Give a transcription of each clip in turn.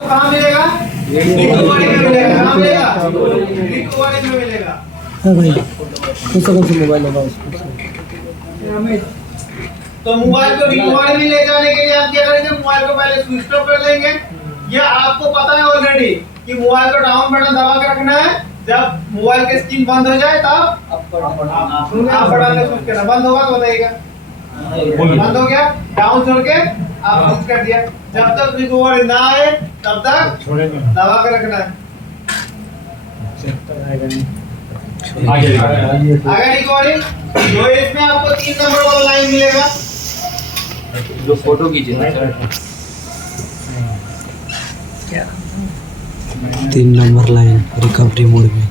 कहाँ मिलेगा? रिकवरी में मिलेगा। कहाँ मिलेगा? रिकवरी में मिलेगा। हाँ भाई, कौन सा मोबाइल होगा उसको? तो मोबाइल को रिकवरी में ले जाने के लिए आप क्या करेंगे? मोबाइल को पहले स्विच ऑफ कर लेंगे। या आपको पता है ऑलरेडी कि मोबाइल को डाउन बटन दबा के रखना है। जब मोबाइल की स्क्रीन बंद हो जाए तब आप बटन में स्विच करना। बंद होगा तो बताइएगा। बंद हो गया, डाउन छोड़ के आप स्विच कर दिया। जब तक रिकवरी ना आए तब तक दबा के रखना है। अगर रिकवरी जो इसमें आपको 3 नंबर वाला लाइन मिलेगा जो फोटो खींचे क्या 3 नंबर लाइन रिकवरी मोड में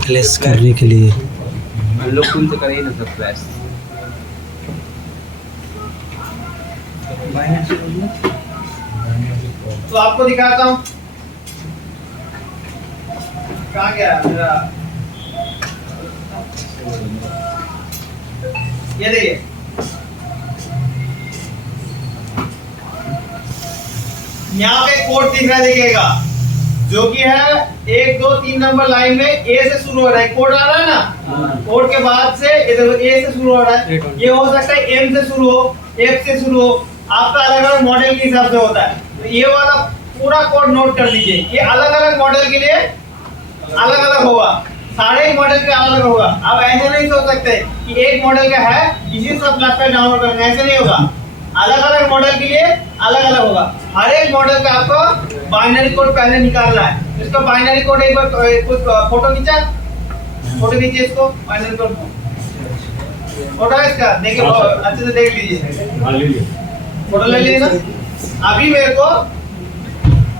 फ्लैश करने के लिए हम लोग खुद कर ही नहीं सकते फ्लैश। तो आपको दिखाता हूँ कहाँ गया मेरा। ये देखिए, यहाँ पे कोड दिख रहा है, देखिएगा, जो कि है 1 2 3 नंबर लाइन में ए से शुरू हो रहा है। कोड आ रहा है ना, कोड के बाद से ए से शुरू हो रहा है। ये हो सकता है एम से शुरू हो, एफ से शुरू हो, आपका अलग अलग मॉडल के हिसाब से होता है। तो ये वाला पूरा कोड नोट कर लीजिए। ये अलग अलग मॉडल के लिए अलग अलग होगा, सारे ही मॉडल के अलग अलग होगा। आप ऐसे नहीं सोच सकते कि एक मॉडल का है इसी सब क्लास का डाउनलोड करना, ऐसे नहीं होगा। अलग अलग मॉडल के लिए अलग अलग होगा। हर एक मॉडल का आपको बाइनरी कोड पहले निकालना है। इसका बाइनरी कोड एक बार कुछ फोटो खींचा, फोटो खींचिए इसको, बाइनरी कोड फोटो है इसका, देखिए अच्छे से देख लीजिए। फोटो ले लीजिए ना। अभी मेरे को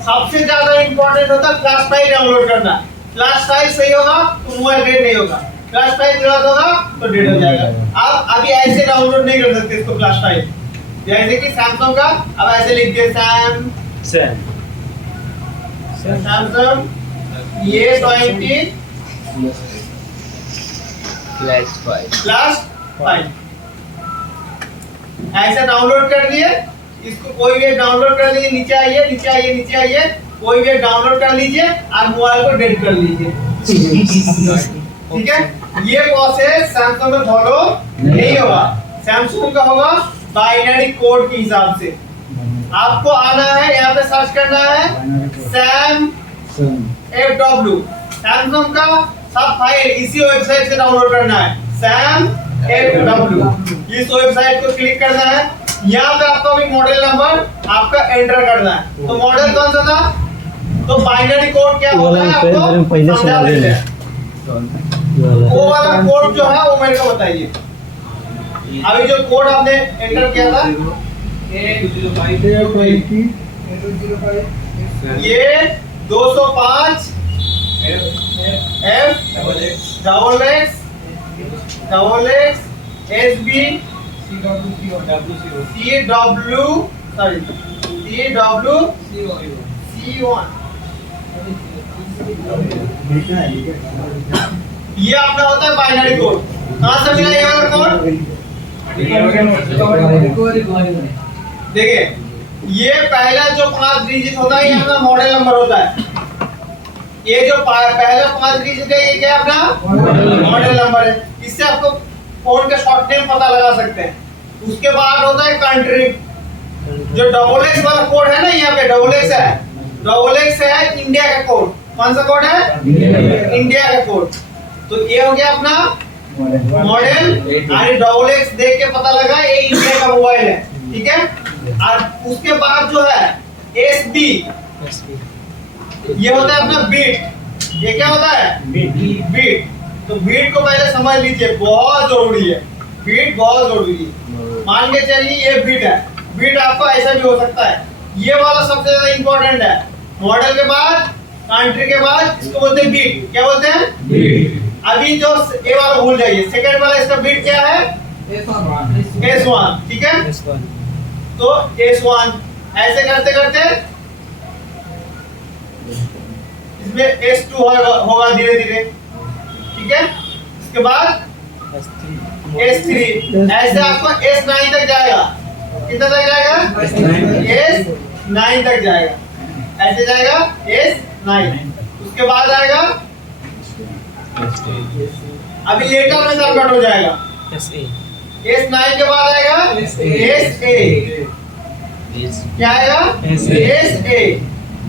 सबसे ज्यादा इंपॉर्टेंट होता है क्लास फाइल डाउनलोड करना। क्लास फाइल सही होगा तो मोबाइल डेट नहीं होगा, क्लास फाइल गलत होगा तो डेट हो जाएगा। आप अभी ऐसे डाउनलोड नहीं कर सकते इसको क्लास फाइल। जैसे कि सैमसंग का, अब ऐसे लिख दिए सैमसंग ये 20 क्लास फाइल ऐसे डाउनलोड कर दिए। इसको कोई भी डाउनलोड कर लीजिए, नीचे आइए नीचे आइए नीचे आइए, कोई भी डाउनलोड कर लीजिए और मोबाइल को डेट कर लीजिए। ठीक है, ये प्रोसेस सैमसंग में फॉलो नहीं होगा। सैमसंग का होगा बाइनरी कोड के हिसाब से। आपको आना है, यहाँ पे सर्च करना है सैम FW। सैमसंग का सब फाइल इसी वेबसाइट से डाउनलोड करना है, सैम FW। इस वेबसाइट को क्लिक करना है। यहाँ पे आपको भी मॉडल नंबर आपका एंटर करना है। तो मॉडल कौन सा था, तो बाइनरी कोड क्या होता है आपको समझा देते हैं। वो वाला कोड जो है वो मेरे को बताइए। अभी जो कोड आपने एंटर किया था ये 205 F SB CWC1। ये आपका होता है बाइनरी कोड। कहाँ से मिला ये वाला कोड? देखिए, ये पहला जो 5 डिजिट होता है ये अपना मॉडल नंबर होता है। ये जो पहला 5 डिजिट है ये क्या है? अपना मॉडल नंबर है। इससे आपको फोन का शॉर्ट नेम पता लगा सकते हैं। उसके बाद होता है कंट्री। जो XX वाला कोड है ना, यहाँ पे XX है, XX है इंडिया का कोड। कौन सा कोड है? इंडिया का कोड। तो ये हो गया अपना मॉडल। और XX देख के पता लगा ये इंडिया का मोबाइल है। ठीक है, और उसके बाद जो है SB, ये होता है अपना बीट। ये क्या होता है? बीट। तो बीट को पहले समझ लीजिए, बहुत जरूरी है। बीट बहुत जरूरी है। मान के चलिए ये बीट है, बीट आपको ऐसा भी हो सकता है। ये वाला सबसे ज्यादा इंपॉर्टेंट है। मॉडल के बाद, कंट्री के बाद इसको बोलते हैं बीट। क्या बोलते हैं? बीट। अभी जो ये वाला भूल जाइए, सेकंड वाला इसका बीट क्या है? S1। ठीक है, तो S1 ऐसे करते करते इसमें S2 होगा धीरे धीरे। ठीक है, इसके बाद S3, ऐसे आपको S9 तक जाएगा। कितना तक जाएगा? S9 तक जाएगा। ऐसे जाएगा S9, उसके बाद आएगा अभी लेटर में कन्वर्ट हो जाएगा S9 के बाद आएगा SA, क्या आएगा SA,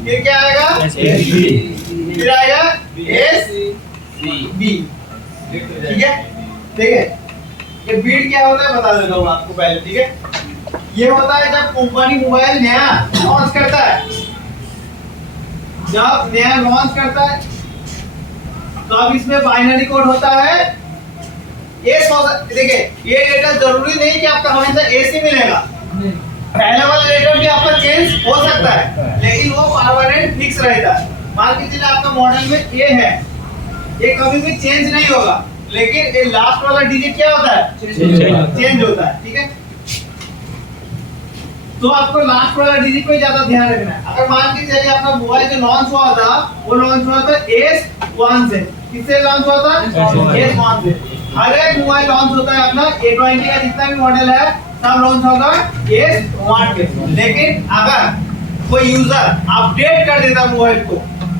फिर क्या आएगा फिर आएगा SB, ठीक है। देखिए ये बीट क्या होता है बता देता हूँ आपको पहले, ठीक है। ये होता है जब कंपनी मोबाइल नया लॉन्च करता है, जब नया लॉन्च करता है तो अब इसमें बाइनरी कोड होता है देखिए ये लेटर जरूरी नहीं कि आपका हमेशा एस ही मिलेगा, पहले वाला लेटर भी आपका चेंज हो सकता है लेकिन वो परमानेंट फिक्स रहता है। मान के चलिए आपका मॉडल में ए है, ये कभी भी चेंज नहीं होगा, लेकिन ये लास्ट वाला डिजिट क्या होता है चेंज होता है, ठीक है। तो आपको लास्ट वाला डिजिट पे ज्यादा ध्यान रखना है। अगर मान के चलिए आपका मोबाइल जो लॉन्च हुआ था वो लॉन्च हुआ था S1 से, किससे लॉन्च हुआ था S1 से। हर एक मोबाइल लॉन्च होता है अपना A20 का जितना भी मॉडल है सब लॉन्च होगा S1 पे। लेकिन अगर कोई यूजर अपडेट कर देता मोबाइल को,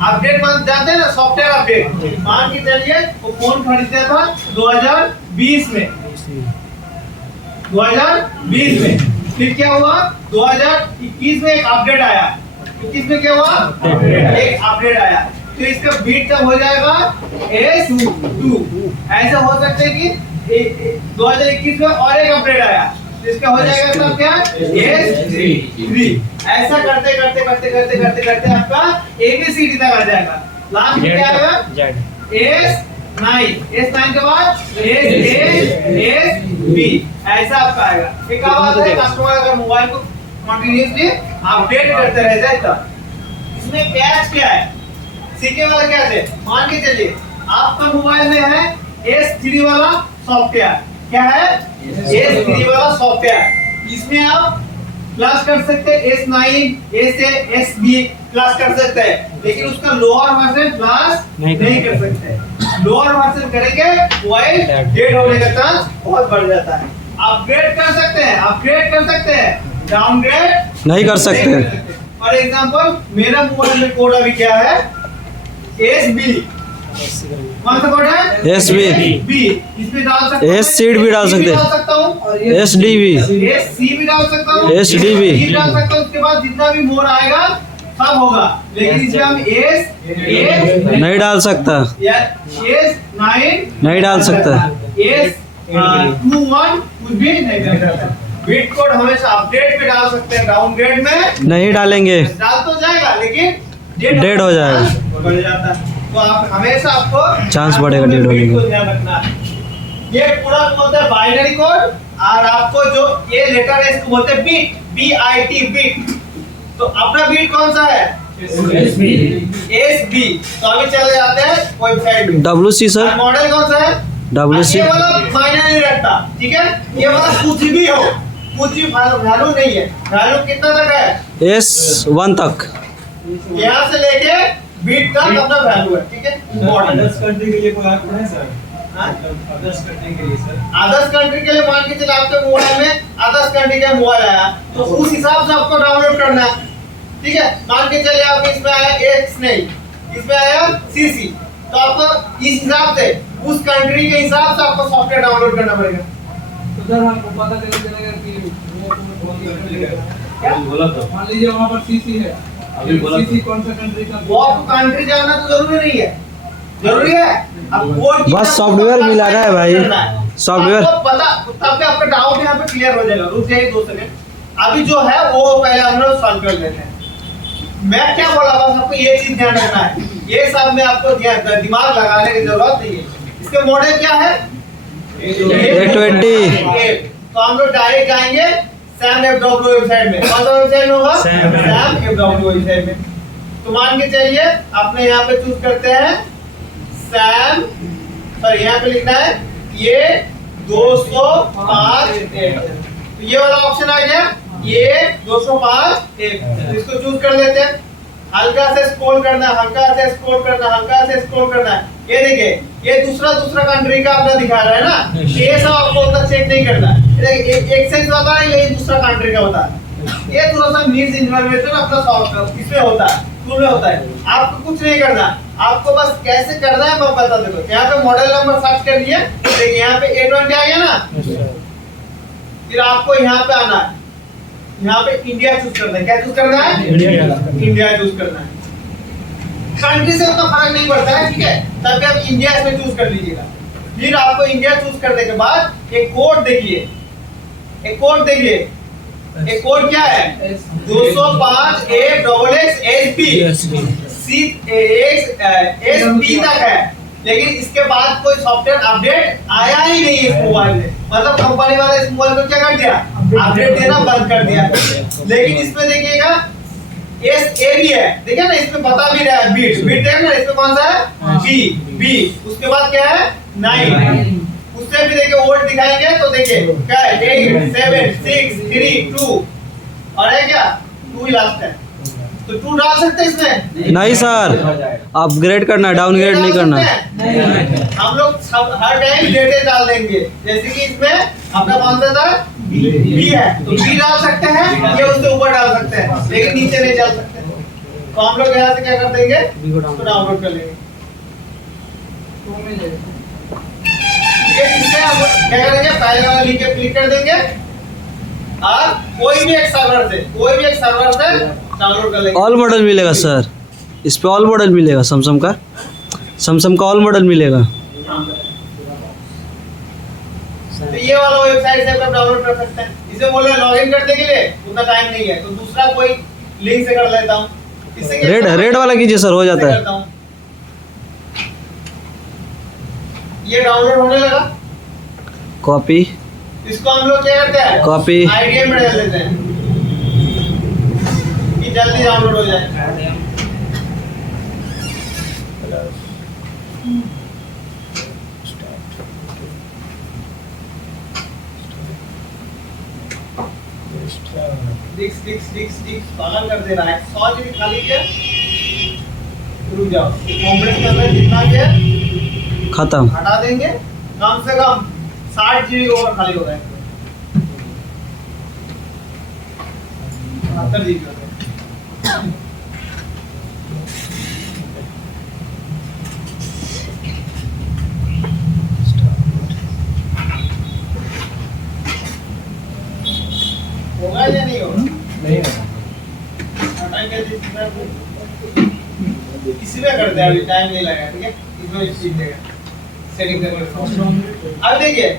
अपडेट मान जानते हैं ना सॉफ्टवेयर अपडेट, मान के चलिए वो फोन खरीदा था 2020 में, 2020 में, फिर क्या हुआ 2021 में एक अपडेट आया, 21 में क्या हुआ एक अपडेट आया, तो इसका बीट कब हो जाएगा S2। ऐसा हो सकता है कि 2021 में और एक अपडेट आया तो इसका हो जाएगा सब क्या S3। ऐसा करते करते करते करते करते करते आपका ABCD तक आ जाएगा। लास्ट में क्या आएगा S9 के बाद SB, ऐसा आपका आएगा। एक बात है कस्टमर अगर मोबाइल को कंटिन्यूअसली अपडेट करते रह जाए तब। इसमें कैच क्या है, सीखने वाला क्या है, मान के चलिए आपका मोबाइल में है S3 वाला सॉफ्टवेयर, क्या है S3 वाला सॉफ्टवेयर, इसमें आप प्लस कर सकते हैं S9 SB प्लस कर सकते हैं, लेकिन उसका लोअर वर्जन प्लस नहीं कर सकते। लोअर वर्जन करेंगे मोबाइल डेड होने का चांस बहुत बढ़ जाता है। अपग्रेड कर सकते हैं, अपग्रेड कर सकते हैं, डाउनग्रेड नहीं कर सकते। फॉर एग्जांपल मेरा मोबाइल में कोड अभी क्या है SB, कौन सा कोड है SB, इसमें डाल सकते हैं, SC भी डाल सकते हैं, SDB, SC भी डाल सकता हूँ, SDB डाल सकता हूँ। उसके बाद जितना भी मोड आएगा सब होगा, लेकिन इसमें हम नहीं डाल सकता, S9 नहीं डाल सकता, S21 कुछ भी नहीं डाल सकता। बिट कोड हमेशा अपडेट पे डाल सकते हैं, डाउनग्रेड में नहीं डालेंगे, डाल तो जाएगा लेकिन डेड हो जाएगा, बढ़ जाता है। तो आप हमेशा आपको चांस बढ़ेगा डेड होने को का। ध्यान रखना है। ये पूरा बोलते हैं बाइनरी कोड, और आपको जो ये लेटर है इसको बोलते हैं बीट, BIT बीट। तो अपना बीट कौन सा है SB। तो अभी चले जाते हैं वेबसाइट पे। WC सर, मॉडल कौन सा है WC ये वाला मायने नहीं रखता, ठीक है। ये वाला कुछ भी हो, कुछ भी वैल्यू नहीं है, वैल्यू कितना तक है S1 तक, यहाँ से लेके बीट तक अपना वैल्यू है, ठीक है। अदर्स कंट्री के लिए कोई ऐप है सर? अदर्स कंट्री के लिए सर, अदर्स कंट्री के लिए मान के चलिए आपके मोबाइल में अदर्स कंट्री का मोबाइल आया तो उस हिसाब से आपको डाउनलोड करना है, ठीक है। मान के चलिए आप इसमें आया X नहीं, इसमें आया CC, तो आपको इस हिसाब से उस कंट्री के हिसाब से आपको सॉफ्टवेयर डाउनलोड करना पड़ेगा। तो सर हमको पता कैसे चलेगा कि वो क्या बोला तो मान लीजिए वहाँ पर CC है, अभी बोला CC कौन सा कंट्री का, वो आपको कंट्री जानना तो जरूरी नहीं है, जरूरी है अब कोड बस सॉफ्टवेयर मिला रहा है भाई, सॉफ्टवेयर आपको पता, तब पे आपका डाउट यहाँ पे क्लियर हो जाएगा। रुक जाइए 2 सेकंड, अभी जो है वो पहले हम लोग सॉल्व कर लेते हैं। मैं क्या बोला, बस आपको ये चीज ध्यान रखना है, ये सब में आपको दिमाग लगाने की जरूरत नहीं है। इसके मॉडल क्या है A20। तो हम लोग डायरेक्ट जाएंगे सैम FW वेबसाइट में। कौन सा वेबसाइट में होगा सैम FW वेबसाइट में। तो मान के चलिए अपने यहाँ पे चूज करते हैं सैम, सर यहाँ पे लिखना है ये 205 तो ये वाला ऑप्शन आ गया, ये 205 इसको चूज कर लेते हैं। हल्का से स्क्रॉल करना, हल्का से स्क्रॉल करना, हल्का से स्क्रॉल करना। ये देखिए ये दूसरा कंट्री का अपना दिखा रहा है ना, ये सब आपको उतना चेक नहीं करना। एक सेंस बता है, ये दूसरा कंट्री का बता है। ये थोड़ा सा मिस इन्फॉर्मेशन अपना सॉल्व इसमें होता है। टूल में होता है। आपको कुछ नहीं करना, आपको बस कैसे करना है मैं बता देता हूँ। यहाँ पे मॉडल नंबर सर्च कर लिए, देखिए यहाँ पे A20 आ गया ना, फिर आपको यहाँ पे आना है, यहाँ पे इंडिया चूज करना है। क्या चूज करना है? इंडिया चूज करना है। कंट्री से उतना फर्क नहीं पड़ता है, ठीक है, तब भी आप इंडिया इसमें चूज कर लीजिएगा। फिर आपको इंडिया चूज करने के बाद एक कोड देखिए, एक कोड देखिए, एक कोड क्या है? 205A XXSB SP तक है, लेकिन इसके बाद कोई सॉफ्टवेयर अपडेट आया ही नहीं इस मोबाइल में। मतलब कंपनी वाला इस मोबाइल को क्या कर दिया? अपडेट देना बंद कर दिया। लेकिन इसमें देखिएगा SA भी है, देखिए ना, इसमें बता भी रहा है बीट देखिए ना, इसमें कौन सा है? B। उसके बाद क्या है? 9। उससे भी देखिए वोल्ट दिखाएंगे तो देखिए क्या है? 8 7 6 3 2 और है क्या? 2 ही लास्ट है, तो 2 डाल सकते हैं इसमें? नहीं सर, अपग्रेड करना है, डाउनग्रेड नहीं करना है। हम लोग सब हर टाइम लेटेस्ट डाल देंगे। जैसे कि इसमें अपना कौन सा था? B है, तो B डाल सकते हैं या उससे ऊपर डाल सकते हैं, लेकिन नीचे नहीं डाल सकते। तो हम लोग यहाँ से क्या कर देंगे? इसको डाउनलोड कर लेंगे। इससे हम क्या करेंगे? पहले वाला लिंक पे क्लिक कर देंगे और कोई भी एक सर्वर से डाउनलोड कर लेंगे। ऑल मॉडल मिलेगा सर, इस पे ऑल मॉडल मिलेगा, सैमसंग का ऑल मॉडल मिलेगा। तो ये वाला वेबसाइट से आप डाउनलोड कर सकते हैं। इसे बोल रहे हैं लॉगिन करने के लिए उतना टाइम नहीं है, तो दूसरा कोई लिंक से कर लेता हूँ। इससे रेड वाला कीजिए सर, हो जाता है। ये डाउनलोड होने लगा, कॉपी, इसको हम लोग क्या करते हैं? कॉपी IDM में डाल देते हैं कि जल्दी डाउनलोड हो जाए। डिस्क पागल कर दे रहा है। 100 GB खाली है, रुक जाओ, कंप्रेस कर रहे हैं, जितना भी है खत्म, हटा देंगे। कम से कम 60 GB ओवर खाली हो गए, 70 GB हो गए। होगा या नहीं होगा? नहीं होगा। हटाएंगे इसी में करते हैं, अभी टाइम नहीं लगा, ठीक है। इसमें सीख देगा सेटिंग करके। अब देखिए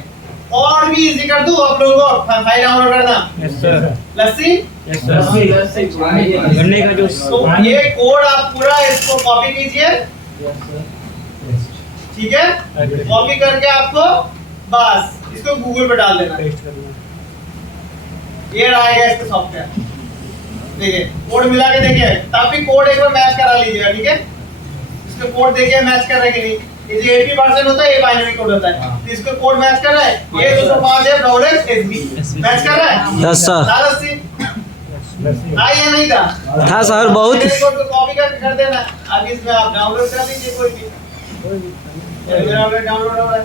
और भी इजी कर दूं आप लोगों को फाइल डाउनलोड करना। Yes sir. लस्सी यस सर। गन्ने का जूस। तो ये कोड आप पूरा इसको कॉपी कीजिए, ठीक है। कॉपी करके आपको बस इसको गूगल पे डाल देना, पेस्ट करना। ये आएगा इसका सॉफ्टवेयर। देखिए कोड मिला के देखिए, तब भी कोड एक बार मैच करा लीजिएगा, ठीक है। इसको कोड देखिए मैच कर रहे कि नहीं। ये 80% होता है, ये बाइनरी कोड होता है। तो इसको कोड मैच कर रहा है, ये 205 मैच कर रहा है। यस सर, लस्सी आई या नहीं था? था सर, बहुत। कोड को कॉपी कर देना। अब इसमें आप डाउनलोड कर लीजिए कोई भी। मेरा ऑलरेडी डाउनलोड हो रहा है।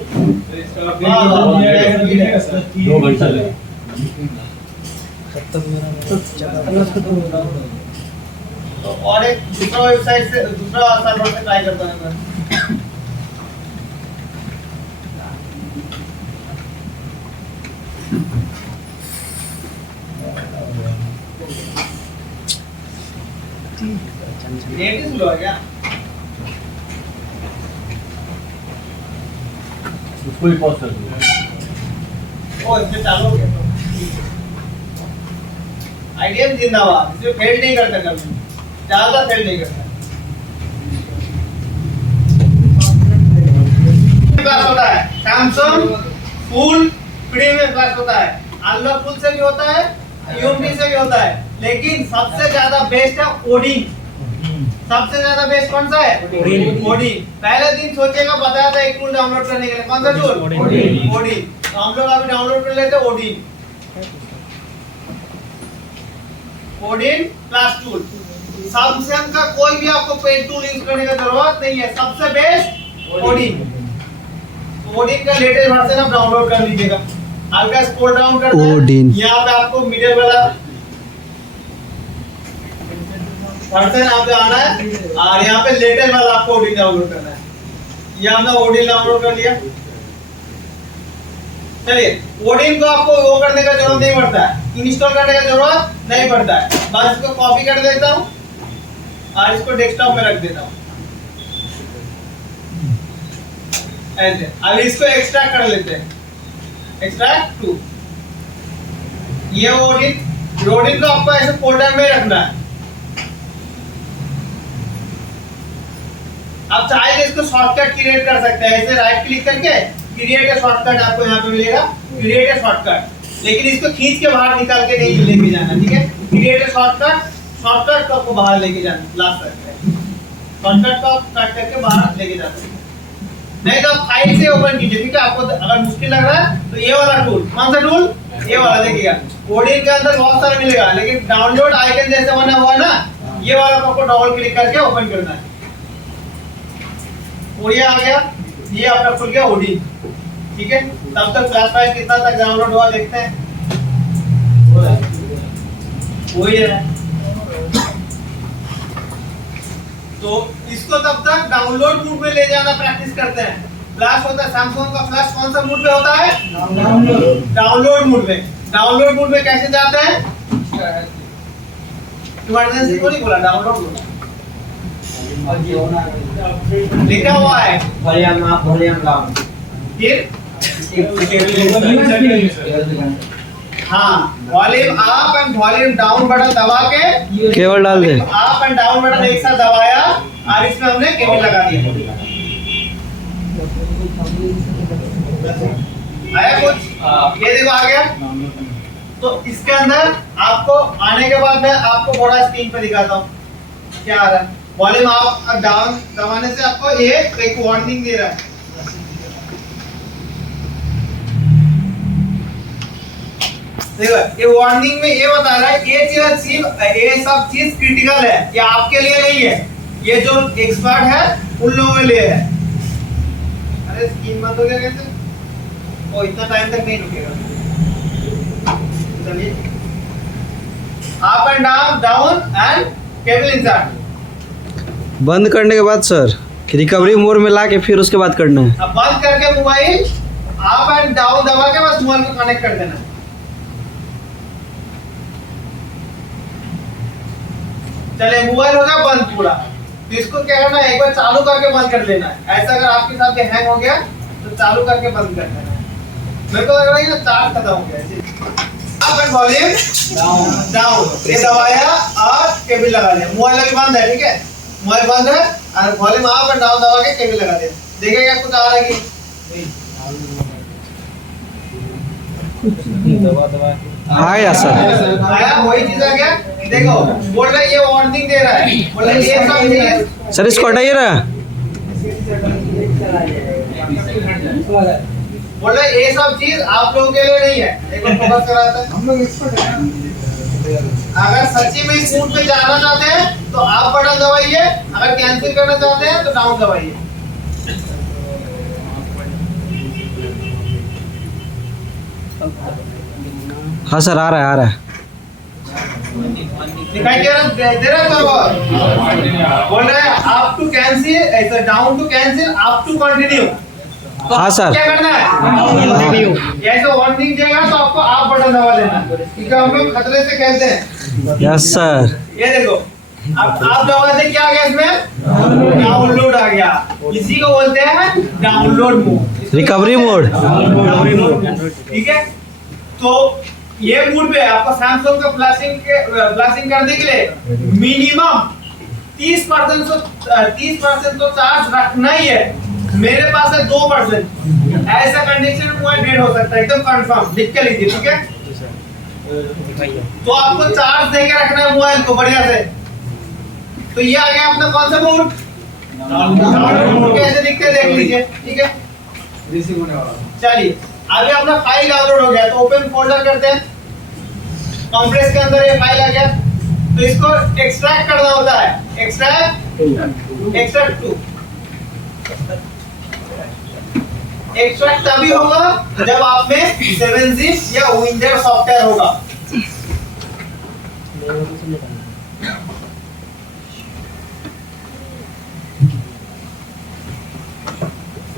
तो इसका अपडेट 2 घंटा लगेगा। तो और एक दूसरा वेबसाइट से, दूसरा सर्वर से ट्राई करता हूं मैं। नेट ही स्लो है क्या? उसको ही पॉज कर दो। ओ इसमें चालू हो गया तो। IDM जिंदाबाद, इसमें फेल नहीं करता कभी, ज्यादा फेल नहीं करता। क्लास होता है सैमसंग फुल प्रीमियम क्लास होता है, अनलॉक फुल से भी होता है, यूएमडी से भी होता है, लेकिन सबसे ज्यादा बेस्ट है ओडिन। सबसे ज्यादा बेस्ट कौन सा है? ओडिन। पहले दिन सोचेगा बताया था एक टूल डाउनलोड करने के लिए, कौन सा टूल? ओडिन। तो हम लोग अभी डाउनलोड कर लेते हैं Odin. Odin plus tool. Samsung का कोई भी आपको पेड टूल यूज करने की जरूरत नहीं है, सबसे बेस्ट ओडिन। ओडिन का लेटेस्ट वर्जन आप डाउनलोड कर लीजिएगा। हल्का स्क्रॉल डाउन करना है, ओडिन। यहाँ पे आपको मिडिल वाला वर्जन आप पे आना है और यहाँ पे लेटेस्ट वाला आपको ओडी डाउनलोड करना है। ये हमने ओडी डाउनलोड कर लिया। चलिए ओडिन को आपको वो करने का जरूरत नहीं पड़ता है, इंस्टॉल करने का जरूरत नहीं पड़ता है। बस इसको कॉपी कर देता हूँ और इसको डेस्कटॉप में रख देता हूँ ऐसे। अब इसको एक्सट्रैक्ट कर लेते हैं, एक्सट्रैक्ट टू। ये ओडिन को आपको ऐसे फोल्डर में रखना है। आप चाहे तो इसको शॉर्टकट क्रिएट कर सकते हैं, ऐसे राइट क्लिक करके क्रिएट ए शॉर्टकट आपको यहाँ पे मिलेगा, क्रिएट ए शॉर्टकट। लेकिन इसको खींच के बाहर निकाल के नहीं लेके जाना, ठीक है। क्रिएट ए शॉर्टकट, शॉर्टकट को आपको बाहर लेके जाना, ला सकते हैं शॉर्टकट को आप काट करके बाहर लेके जा सकते हैं। नहीं तो आप फाइल से ओपन कीजिए, ठीक है। आपको अगर मुश्किल लग रहा है तो ये वाला टूल, कौन सा टूल, ये वाला देखिएगा। ओडिन के अंदर बहुत सारा मिलेगा, लेकिन डाउनलोड आइकन जैसे बना हुआ है ना, ये वाला आपको डबल क्लिक करके ओपन करना है। और ये आ गया, ये आपका खुल गया ओडिन, ठीक है। तब तक क्लास फाइल कितना तक डाउनलोड हुआ देखते हैं। वही है, तो इसको तब तक डाउनलोड मोड में ले जाना प्रैक्टिस करते हैं। फ्लैश होता है, सैमसंग का फ्लैश कौन सा मोड पे होता है, डाउनलोड मोड में। डाउनलोड मोड में कैसे जाते हैं, इमरजेंसी को नहीं बोला, डाउनलोड बोला, लिखा हुआ है वॉल्यूम डाउन। फिर हाँ, volume up and volume down button दबा के केबल डाल दे। अप एंड डाउन बटन एक साथ दबाया और इसमें हमने केबल लगा दिया। आया कुछ, ये देखो आ गया। तो इसके अंदर आपको आने के बाद मैं आपको बड़ा स्क्रीन पे दिखाता हूँ क्या आ रहा है। वॉल्यूम अप और डाउन दबाने से आपको ये एक वार्निंग दे रहा है। देखो ये वार्निंग में ये बता रहा है ये सब चीज क्रिटिकल है, ये आपके लिए नहीं है, ये जो एक्सपर्ट है उन लोगों के लिए है। अरे स्क्रीन बंद हो गया कैसे, ओ इतना टाइम तक नहीं रुकेगा। चलिए up and down, down and cable insert. बंद करने के बाद सर रिकवरी मोड में ला के फिर उसके बाद करना है। अब बंद करके मोबाइल अप एंड डाउन दबा के बस मोबाइल को कनेक्ट कर देना। चले मोबाइल हो गया बंद पूरा। तो इसको क्या करना है, एक बार चालू करके बंद कर लेना है। ऐसा अगर आपके साथ हैंग हो गया तो चालू करके बंद कर देना है। मेरे को लग रहा है ना चार्ज खत्म हो गया। अप एंड वॉल्यूम डाउन ये दबाया और केबल लगा लिया। मोबाइल अभी बंद है, ठीक है, मोबाइल बंद है और वॉल्यूम अप एंड डाउन दबा के केबल लगा दिया। देखिएगा कुछ आ रहा है कि आ गया सर, आया, वही चीज आ गया। देखो बोल रहा है ये वार्निंग दे रहा है, बोल रहा है ये सब चीज। सर इसको हटाइए ना। बोल रहा है ये सब चीज आप लोगों के लिए नहीं है। एक बार फोकस कराता है, हम लोग एक्सपर्ट हैं। अगर सच्ची में इस मूड पे जाना चाहते हैं तो आप बटन दबाइए, अगर कैंसिल करना चाहते हैं तो डाउन दबाइए। हाँ सर आ रहा है, आ रहा है। दिखाई दे रहा है। बोल रहा है अप टू कैंसिल, ऐसा down to cancel, up to continue. हाँ सर, क्या करना है, ऐसे वार्निंग देगा तो आपको आप बटन दबा देना, क्योंकि हम लोग खतरे से खेलते हैं। Yes sir. ये देखो अब आप दबाते क्या आ गया, इसमें डाउनलोड आ गया। इसी को बोलते हैं डाउनलोड मोड, रिकवरी मोड। ठीक है। तो ये मोड पे आपको सैमसंग का फ्लैशिंग करने के लिए मिनिमम 30% तो चार्ज रखना ही है। मेरे पास है 2%। ऐसा कंडीशन में मोबाइल डेड हो सकता है, एकदम कंफर्म, लिख के लीजिए, ठीक है। तो आपको चार्ज देके रखना है मोबाइल को बढ़िया से। तो ये आ गया अपना कौन सा मोड, डाउनलोड मोड। कैसे दिखते हैं देख लीजिए, ठीक है। चलिए अभी अपना फाइल डाउनलोड हो गया, तो ओपन फोल्डर करते हैं। कंप्रेस के अंदर ये फाइल आ गया, तो इसको एक्सट्रैक्ट करना होता है। Extract to. एक्सट्रैक्ट तभी होगा जब आप में 7zip या विंडोज सॉफ्टवेयर होगा।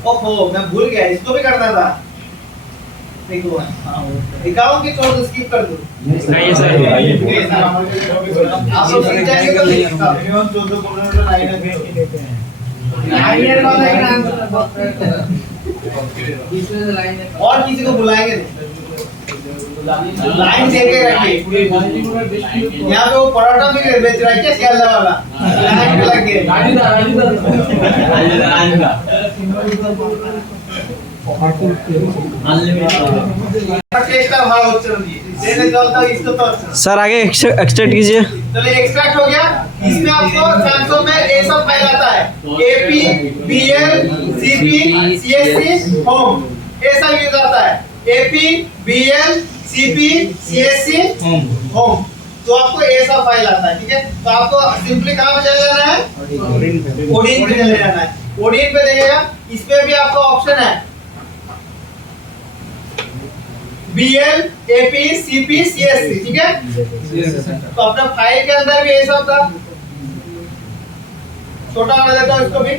ओहो मैं भूल गया, इसको भी करना था। देखो दिखाऊं कि छोड़ दो, स्किप कर दो? नहीं सर, आप लोग सीख जाएंगे तो लिखता मिनिमम 2 किलोमीटर लाइन है लाइन वाला है और किसी को बुलाएंगे नहीं, लाइन देके रखिए। यहाँ पे वो पराठा भी बेच रहा है क्या सियालदा वाला, लाइन पे लग गए। सर आगे एक्सट्रैक्ट कीजिए। चलिए एक्सट्रैक्ट हो गया। इसमें आपको ट्रांसफॉर्म में ये सब फाइल आता है, AP, BL, CP, CSC, home, ये सब यूज आता है। AP, BL, CP, CSC, home. तो आपको ये सब फाइल आता है, ठीक है। तो आपको सिंपली कहाँ पे चले जाना है, ओडीन पे चले जाना है। ओडीन पे देखिएगा, इसमें भी आपका ऑप्शन है बीएल, एपी, सीपी, सीएससी, ठीक है। तो अपना फाइल के अंदर भी ये सब था। छोटा बना देता हूँ इसको भी।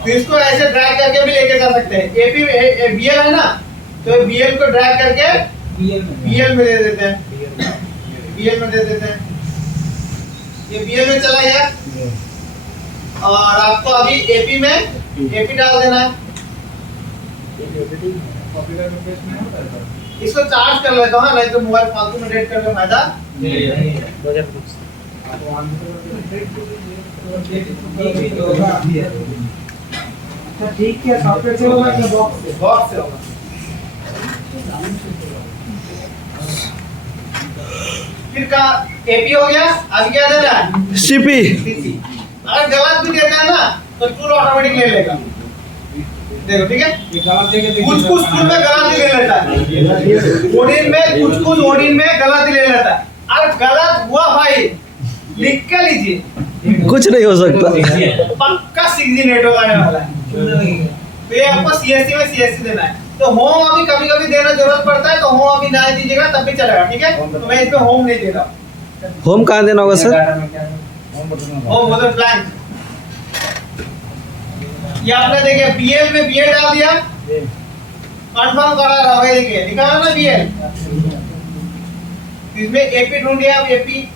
तो इसको ऐसे ड्रैग करके भी लेके जा सकते हैं। एपी बीएल है ना, तो बीएल को ड्रैग करके बीएल में दे देते हैं, बीएल में दे देते हैं। ये बीएल में चला गया और आपको अभी एपी में एपी डाल देना है। इसको चार्ज कर लेता हूँ, नहीं तो मोबाइल फालतू में डेट करके फायदा नहीं है। ठीक है, सॉफ्टवेयर से होगा या बॉक्स से? बॉक्स से होगा। फिर का एपी हो गया, अभी क्या देना है, सीपी। सीसी। अगर गलत भी देता है ना तो टूल ऑटोमेटिक ले लेगा। देखो ठीक है, कुछ कुछ टूल में गलत ही ले लेता है, ओडिन में कुछ ओडिन में गलत ही ले लेता है। और गलत हुआ भाई लिख के लीजिए, कुछ नहीं हो सकता। पक्का 6G नेटवर्क आने वाला है। तो ये आपको सीएससी में सीएससी देना है। तो होम अभी कभी कभी देना जरूरत पड़ता है, तो होम अभी ना दीजिएगा तब भी चलेगा, ठीक है। तो मैं इसमें होम नहीं दे रहा हूँ। होम कहाँ देना होगा सर? होम मतलब ब्लैंक। ये आपने देखिए बीएल में बीएल डाल दिया, कंफर्म करा रहा है, देखिए लिखा है ना बीएल। इसमें एपी ढूंढिए आप, एपी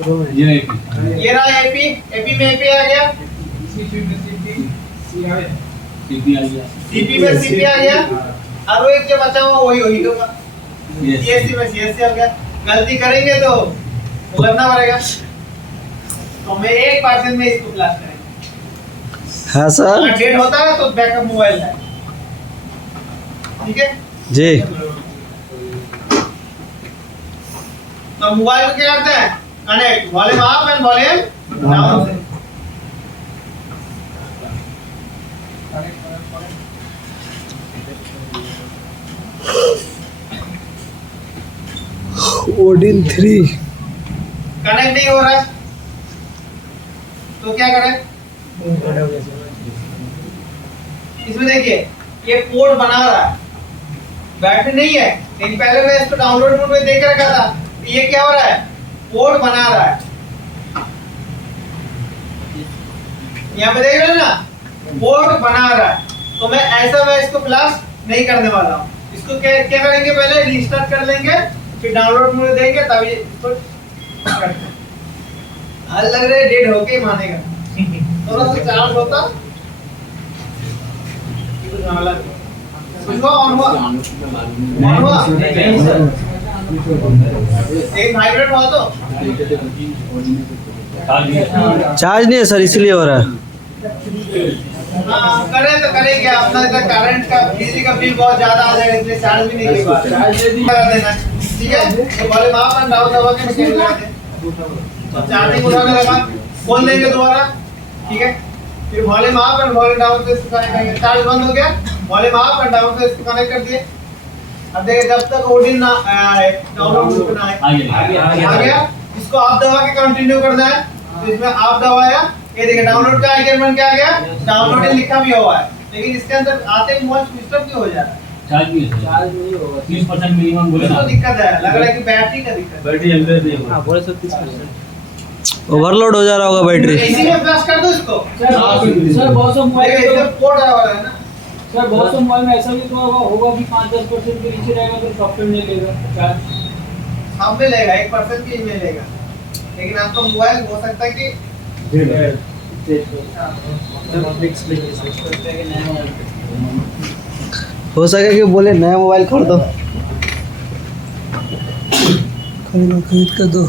ये रहा एपी, एपी में एपी आ गया, सीपी में सीपी आ गया, और वो एक जो बचा हुआ वही होगा, सीएससी में सीएससी आ गया। गलती करेंगे तो करना पड़ेगा। तो मैं 1% में इसको क्लास करेंगे। हाँ सर अगर डेट होता है तो बैकअप मोबाइल है, ठीक है जी। तो मोबाइल को क्या करते हैं, connect volume up and volume down से। ओडिन 3 कनेक्ट नहीं हो रहा है तो क्या करें, इसमें देखिए ये कोड बना रहा है, बैटरी नहीं है, लेकिन पहले मैं इसको डाउनलोड मोड में देख रखा था। ये क्या हो रहा है, कोड बना रहा है। यहाँ पे देख रहे हैं ना, कोड बना रहा है। तो मैं इसको फ्लैश नहीं करने वाला हूँ। इसको क्या करेंगे, पहले रिस्टार्ट कर लेंगे, फिर डाउनलोड मोड देंगे, तभी इसको आज लग रहा है डेट होके ही मानेगा। थोड़ा सा चार्ज होता ऑन हुआ एक वाइब्रेट हुआ तो चार्ज नहीं है सर, इसलिए हो रहा है। हाँ करें तो करेंगे। अपना इधर करंट का बिजली का बिल बहुत ज्यादा आ जाएगा, इसलिए चार्ज भी नहीं लेगा, कर देना ठीक है। तो वाले वहां पर डाउन दबा के मशीन लगा दे, तो चार्जिंग उठाने लगा, खोल देंगे दोबारा, ठीक है। फिर volume up and volume down से इसको कनेक्ट करेंगे। चार्ज बंद हो गया, वॉल्यूम अप एंड डाउन से इसको कनेक्ट कर दिए। अब देखिए जब तक ओडिन ना आए, डाउनलोड ना आए, आ गया। इसको आप दबा के कंटिन्यू करना है। तो इसमें आप दबाया, ये देखिए डाउनलोड का आइकन बन के आ गया, डाउनलोडिंग लिखा भी हुआ है, लेकिन इसके अंदर आते ही मोबाइल स्विच ऑफ क्यों हो जा रहा है? चार्ज नहीं होगा, 30% मिनिमम बोले ना। तो दिक्कत है, लग रहा है कि बैटरी का दिक्कत है। बैटरी एम्पेयर नहीं होगा। हां बोले 30%। ओवरलोड हो जा रहा होगा बैटरी। इसी में फ्लश कर दो इसको। सर बहुत सा मोबाइल देखिए इसमें पोर्ट आया वाला है ना। सर बहुत से मोबाइल में ऐसा भी तो होगा कि 5-10% के नीचे रहेगा तो सॉफ्टवेयर नहीं लेगा चार्ज। हम में लेगा 1% की में लेगा, लेकिन आपका मोबाइल हो सकता है कि हो सके कि बोले नया मोबाइल खरीदो, खरीद कर दो।